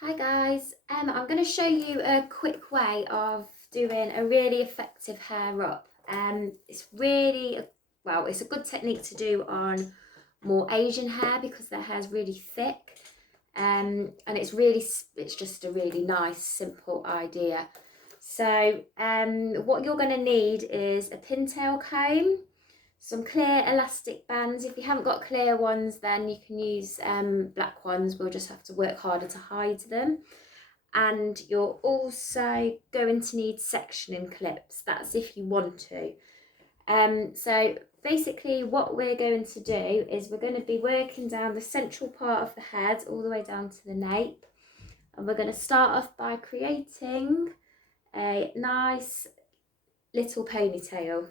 Hi guys, I'm going to show you a quick way of doing a really effective hair up. It's really, well, it's a good technique to do on more Asian hair because their hair is really thick. And it's just a really nice, simple idea. So what you're going to need is a pintail comb, some clear elastic bands. If you haven't got clear ones, then you can use black ones. We'll just have to work harder to hide them. And you're also going to need sectioning clips. That's if you want to. So basically what we're going to do is we're going to be working down the central part of the head all the way down to the nape. And we're going to start off by creating a nice little ponytail,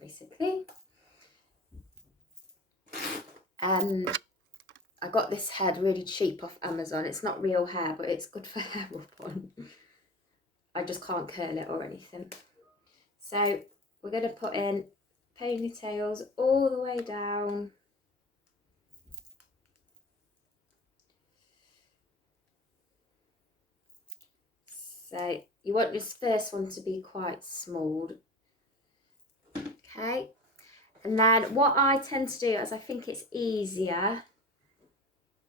basically. I got this head really cheap off Amazon. It's not real hair, but it's good for hair up on. I just can't curl it or anything. So we're going to put in ponytails all the way down. So you want this first one to be quite small. Okay. And then what I tend to do, as I think it's easier,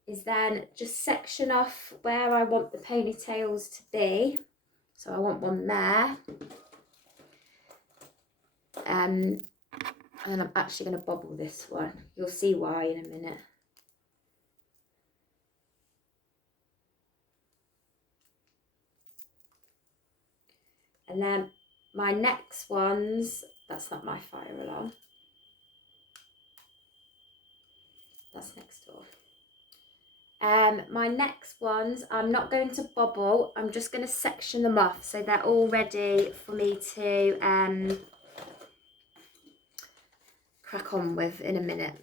is then just section off where I want the ponytails to be. So I want one there. And I'm actually going to bobble this one. You'll see why in a minute. And then my next ones, that's not my fire alarm. That's next door. My next ones, I'm not going to bobble. I'm just going to section them off so they're all ready for me to crack on with in a minute.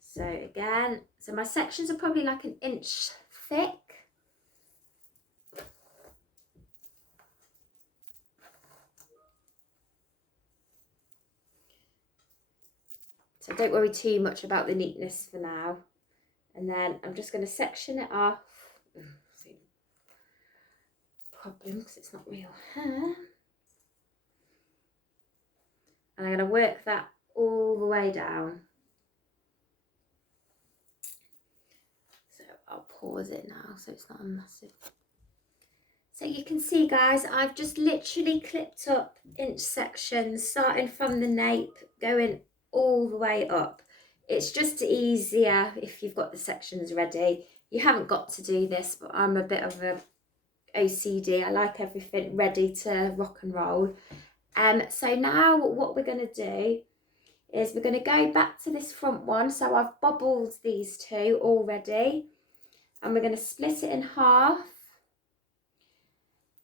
So again, so my sections are probably like an inch thick. So don't worry too much about the neatness for now. And then I'm just going to section it off. Problem because it's not real hair. And I'm going to work that all the way down. So I'll pause it now so it's not a massive. So you can see, guys, I've just literally clipped up inch sections starting from the nape going all the way up. It's just easier if you've got the sections ready. You haven't got to do this, but I'm a bit of a OCD. I like everything ready to rock and roll. So now what we're going to do is we're going to go back to this front one. So I've bobbled these two already, and we're going to split it in half.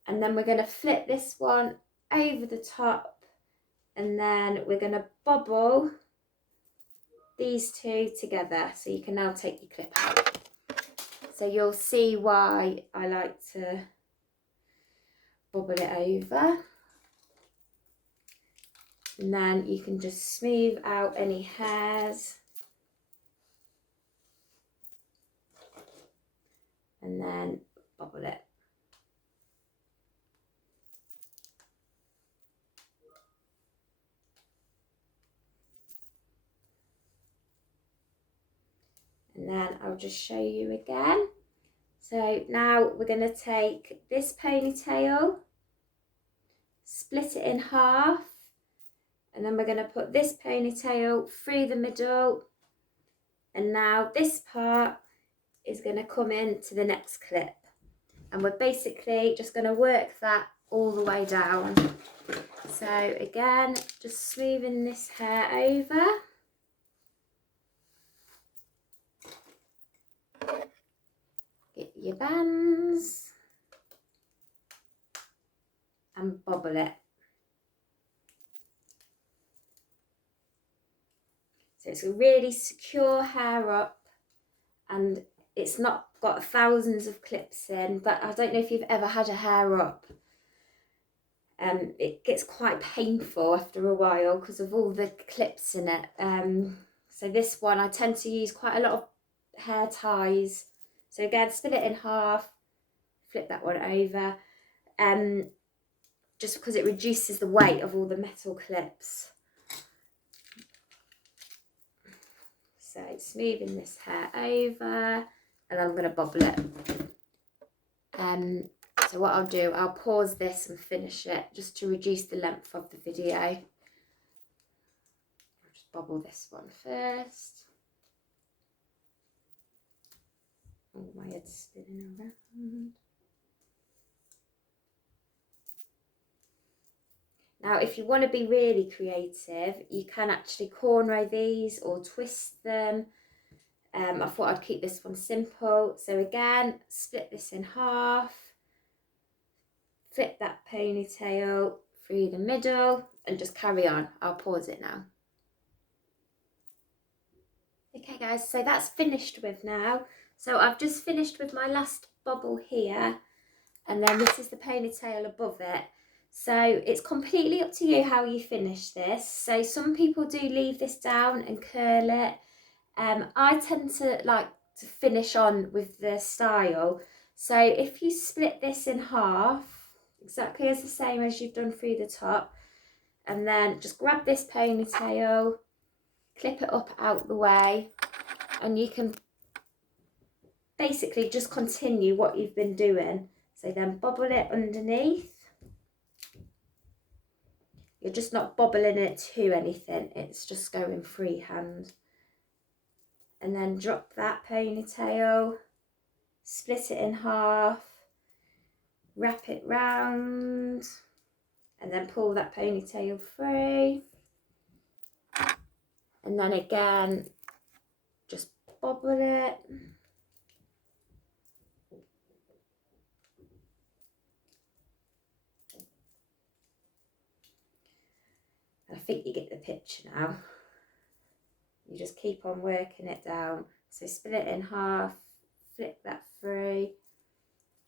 And then we're going to flip this one over the top, and then we're going to bobble these two together. So you can now take your clip out. So you'll see why I like to bobble it over. And then you can just smooth out any hairs. And then bobble it. And then I'll just show you again. So now we're going to take this ponytail, split it in half, and then we're going to put this ponytail through the middle. And now this part is going to come into the next clip. And we're basically just going to work that all the way down. So again, just smoothing this hair over. Get your bands and bobble it. So it's a really secure hair up, and it's not got thousands of clips in, but I don't know if you've ever had a hair up. It gets quite painful after a while because of all the clips in it. So this one, I tend to use quite a lot of hair ties. So again, split it in half, flip that one over, just because it reduces the weight of all the metal clips. So smoothing this hair over, and then I'm going to bobble it. So what I'll do, I'll pause this and finish it just to reduce the length of the video. I'll just bobble this one first. Oh, my head's spinning around. Now, if you want to be really creative, you can actually cornrow these or twist them. I thought I'd keep this one simple. So again, split this in half. Flip that ponytail through the middle and just carry on. I'll pause it now. Okay guys, so that's finished with now. So I've just finished with my last bobble here, and then this is the ponytail above it. So it's completely up to you how you finish this. So some people do leave this down and curl it. I tend to like to finish on with the style. So if you split this in half, exactly as the same as you've done through the top, and then just grab this ponytail, clip it up out the way, and you can basically just continue what you've been doing. So then bobble it underneath. You're just not bobbling it to anything, it's just going freehand. And then drop that ponytail, split it in half, wrap it round, and then pull that ponytail through. And then again, just bobble it. And I think you get the picture now. You just keep on working it down. So split it in half, flip that through.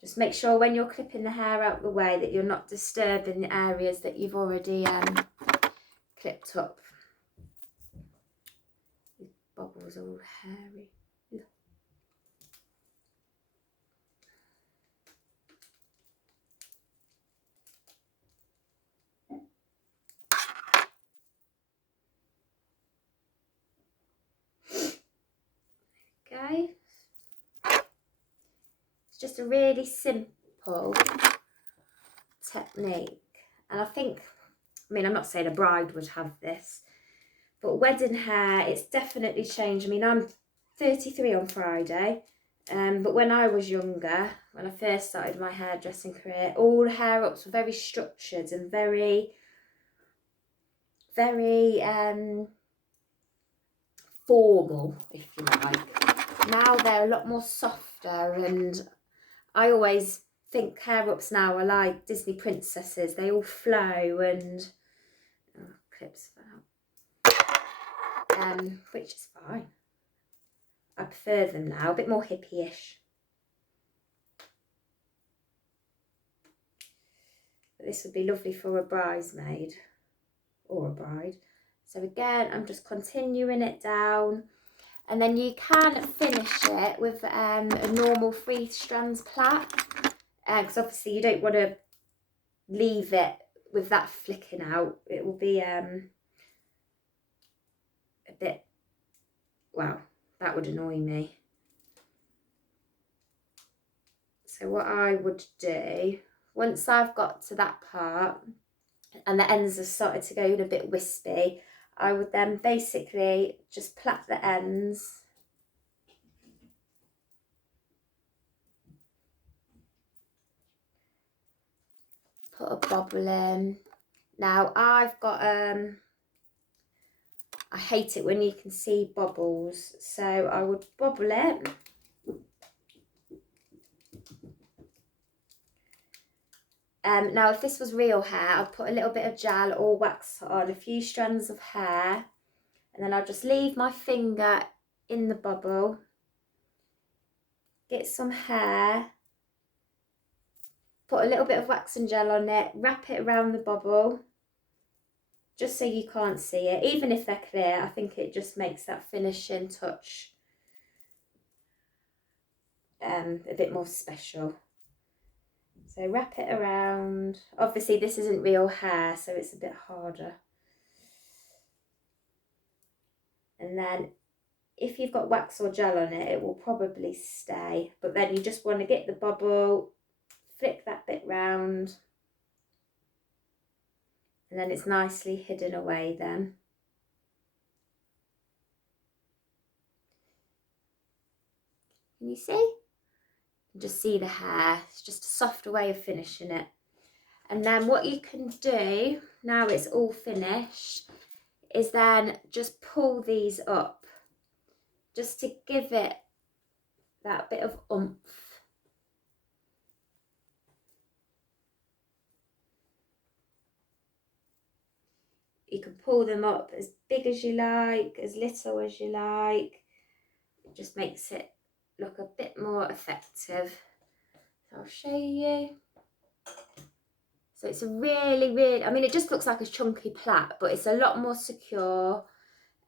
Just make sure when you're clipping the hair out the way that you're not disturbing the areas that you've already clipped up. These bubbles are all hairy. Okay. It's just a really simple technique. And I think, I mean, I'm not saying a bride would have this, but wedding hair, it's definitely changed. I mean, I'm 33 on Friday, but when I was younger, when I first started my hairdressing career, all hair ups were very structured and very formal, if you like. Now they're a lot more softer, and I always think hair ups now are like Disney princesses. They all flow and clips fell out, which is fine. I prefer them now, a bit more hippie-ish. But this would be lovely for a bridesmaid or a bride. So again, I'm just continuing it down, and then you can finish it with a normal 3 strands plait, because obviously you don't want to leave it with that flicking out. It will be a bit, well, that would annoy me. So what I would do, once I've got to that part and the ends have started to go a bit wispy, I would then basically just plait the ends. Put a bobble in. Now I've got, I hate it when you can see bubbles, so I would bobble it. Now if this was real hair, I'd put a little bit of gel or wax on a few strands of hair, and then I'll just leave my finger in the bubble, get some hair, put a little bit of wax and gel on it, wrap it around the bubble, just so you can't see it. Even if they're clear, I think it just makes that finishing touch a bit more special. So wrap it around. Obviously this isn't real hair, so it's a bit harder. And then if you've got wax or gel on it, it will probably stay. But then you just want to get the bubble, flick that bit round, and then it's nicely hidden away then. Can you see? Just see the hair. It's just a softer way of finishing it. And then what you can do, now it's all finished, is then just pull these up, just to give it that bit of oomph. You can pull them up as big as you like, as little as you like. It just makes it look a bit more effective. So I'll show you. So it's a really, I mean, it just looks like a chunky plait, but it's a lot more secure,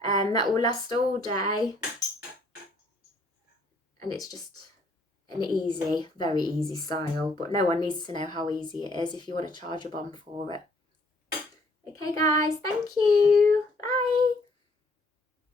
and that will last all day. And it's just an easy, very easy style, but no one needs to know how easy it is if you want to charge a bomb for it. Okay guys, thank you, bye.